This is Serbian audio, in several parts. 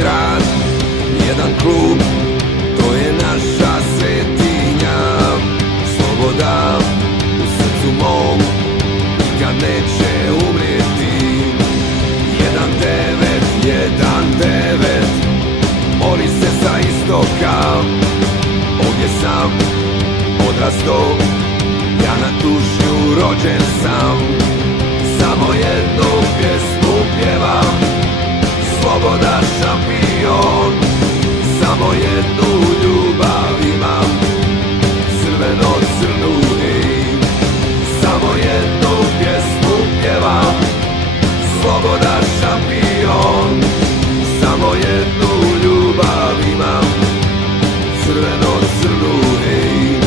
grad, nijedan klub, to je naša svetinja. Sloboda u srcu mom nikad neće umrijeti. 1-9, mori se sa istoka. Ovdje sam odrastao, ja na Tušlju rođen sam. Samo jednu pjesmu pjevam, sloboda šampion. Samo jednu ljubav imam, crveno crnu i. Samo jednu pjesmu pjevam, sloboda šampion. Samo jednu ljubav imam, crveno crnu i.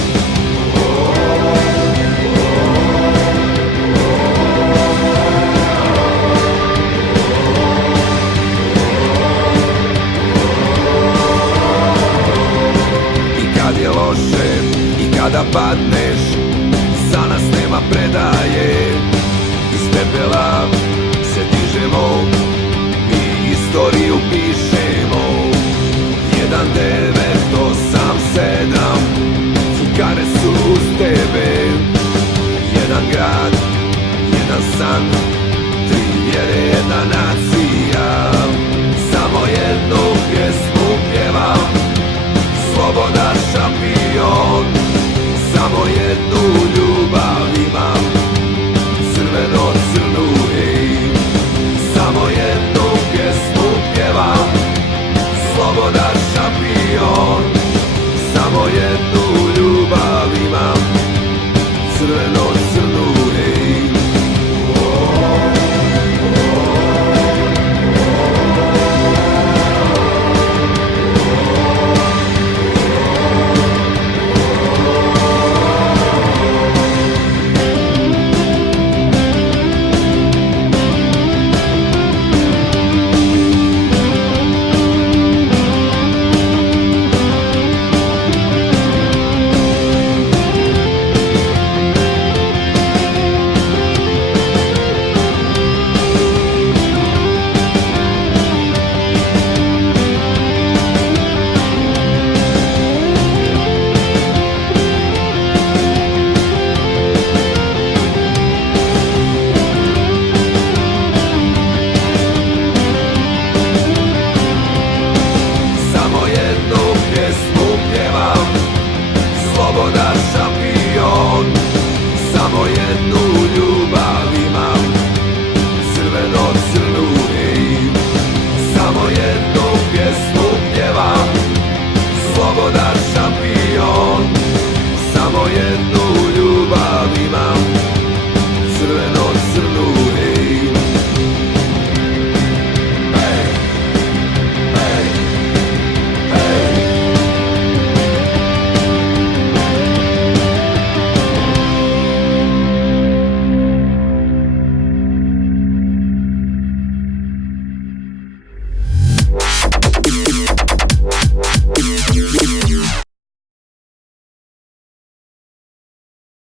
I kad je loše, i kada padne